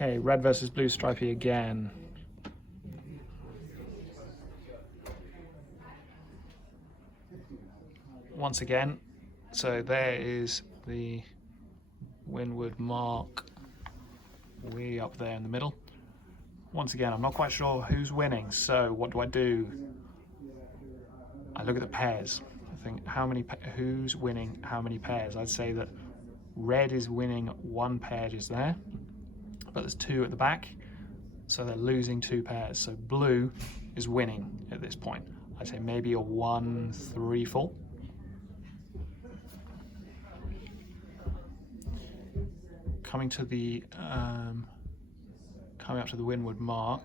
Okay, red versus blue stripy again. Once again, so there is the windward mark way up there in the middle. Once again, I'm not quite sure who's winning, so what do? I look at the pairs. I think who's winning how many pairs. I'd say that red is winning one pair just there, but there's two at the back, so they're losing two pairs. So blue is winning at this point. I'd say maybe a 1-3 full. Coming to the coming up to the windward mark,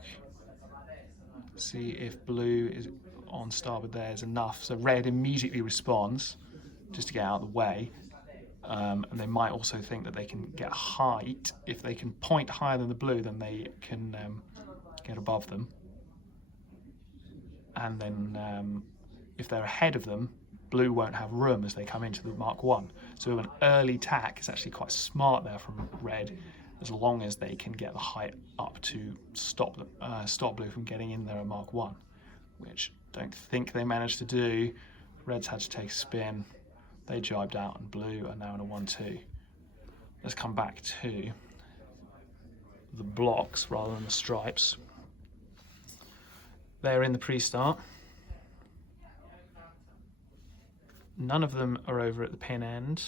see if blue is on starboard there is enough. So red immediately responds just to get out of the way, and they might also think that they can get height. If they can point higher than the blue, then they can get above them, and then if they're ahead of them, blue won't have room as they come into the Mark 1. So an early tack is actually quite smart there from red, as long as they can get the height up to stop blue from getting in there at Mark 1, which I don't think they managed to do. Reds had to take a spin, they jibed out, and blue are now in a 1-2. Let's come back to the blocks rather than the stripes. They're in the pre-start. None of them are over at the pin end.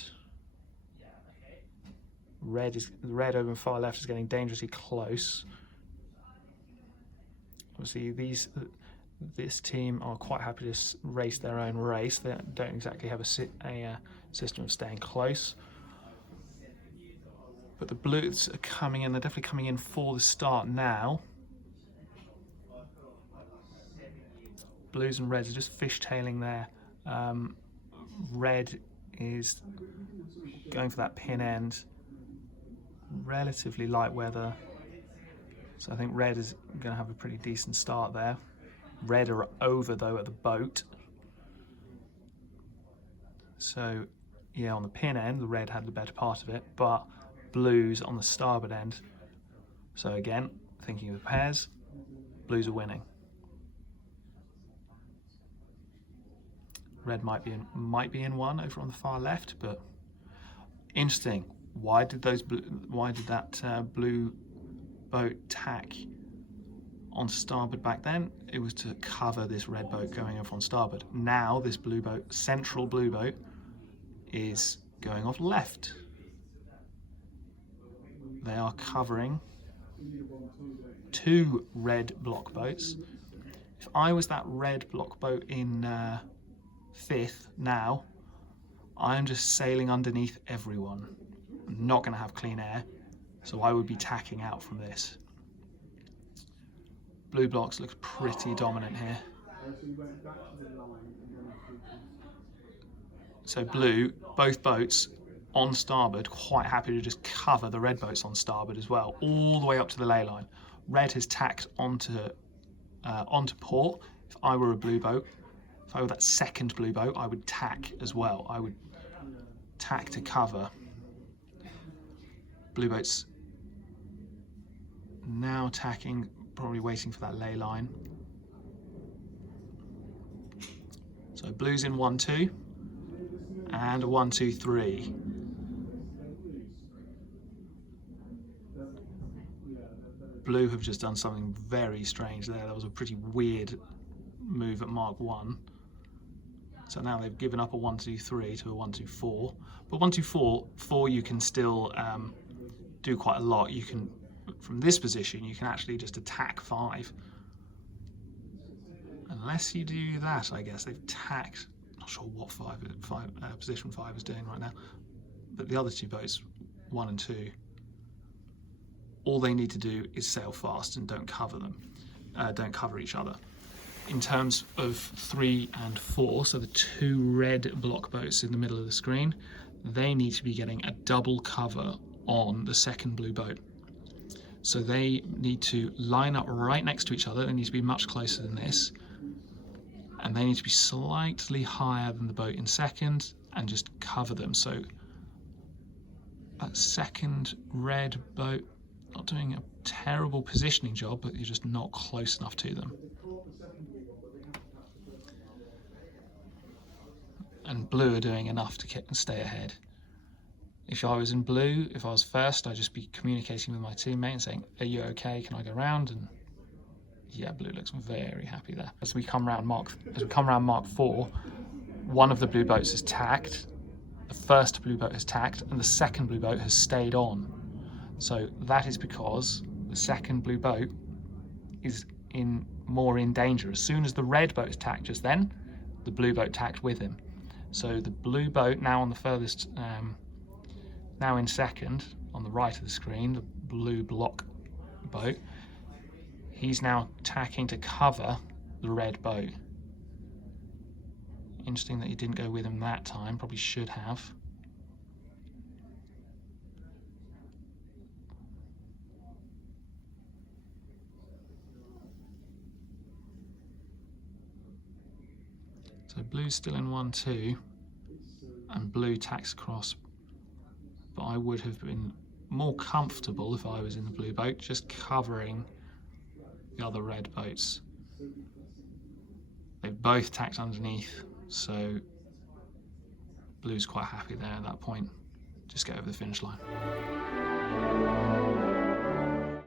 Red over on the far left is getting dangerously close. Obviously, this team are quite happy to race their own race. They don't exactly have a system of staying close. But the blues are coming in. They're definitely coming in for the start now. Blues and reds are just fishtailing there. Red is going for that pin end. Relatively light weather, so I think red is going to have a pretty decent start there. Red are over though at the boat, so yeah, on the pin end the red had the better part of it, but blues on the starboard end. So again, thinking of the pairs, blues are winning. Red might be in one over on the far left, but interesting. Why did that blue boat tack on starboard back then? It was to cover this red boat going off on starboard. Now this blue boat, central blue boat, is going off left. They are covering two red block boats. If I was that red block boat in fifth now, I'm just sailing underneath everyone. I'm not going to have clean air, so I would be tacking out from this. Blue blocks looks pretty dominant here. So blue, both boats on starboard, quite happy to just cover the red boats on starboard as well, all the way up to the ley line. Red has tacked onto port. If I were a blue boat, if I were that second blue boat, I would tack as well. I would tack to cover. Blue boats now tacking, probably waiting for that ley line. So blues in 1-2 and a 1-2-3. Blue have just done something very strange there. That was a pretty weird move at Mark 1. So now they've given up a 1-2-3 to a 1-2-4. But 1-2-4 you can still do quite a lot. You can, from this position, you can actually just attack 5. Unless you do that, I guess. They've tacked, not sure what position 5 is doing right now, but the other two boats, 1 and 2, all they need to do is sail fast and don't cover them, don't cover each other. In terms of 3 and 4, so the two red block boats in the middle of the screen, they need to be getting a double cover on the second blue boat. So they need to line up right next to each other. They need to be much closer than this, and they need to be slightly higher than the boat in second and just cover them. So that second red boat not doing a terrible positioning job, but you're just not close enough to them. And blue are doing enough to stay ahead. If I was in blue, if I was first, I'd just be communicating with my teammate and saying, "Are you okay? Can I go round?" And yeah, blue looks very happy there. As we come round Mark 4, one of the blue boats is tacked. The first blue boat has tacked, and the second blue boat has stayed on. So that is because the second blue boat is more in danger. As soon as the red boat is tacked, just then, the blue boat tacked with him. So the blue boat now on the furthest, now in second on the right of the screen, the blue block boat, he's now tacking to cover the red boat. Interesting that he didn't go with him that time, probably should have. So blue's still in 1-2, and blue tacks across, but I would have been more comfortable if I was in the blue boat, just covering the other red boats. They've both tacked underneath, so blue's quite happy there at that point. Just get over the finish line.